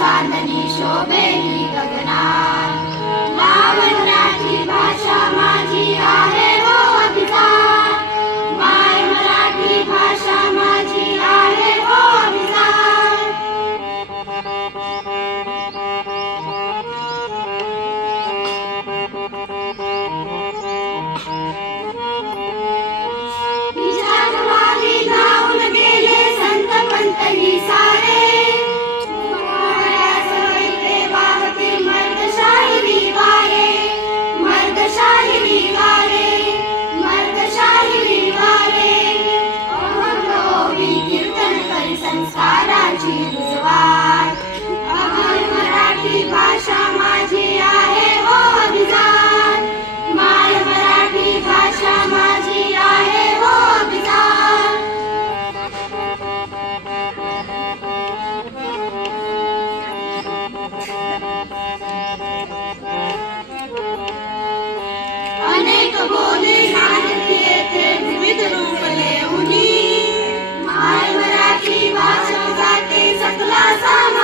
चांदणी शोभे ही गगनात. लावण्याची भाषा माझी आहे हो अभिजात. माय मराठी भाषा माझी आहे हो अभिजात. हिच्यात वाली धावून गेले संत पंत ही सारे. संस्काराची रुजवात. अमर मराठी भाषा माझी आहे हो अभिजात. माय मराठी भाषा माझी आहे हो अभिजात. अनेक बोले नांदती येथे विविध रूप लेऊनी. माय मराठी भाषा जाते सकला सामा.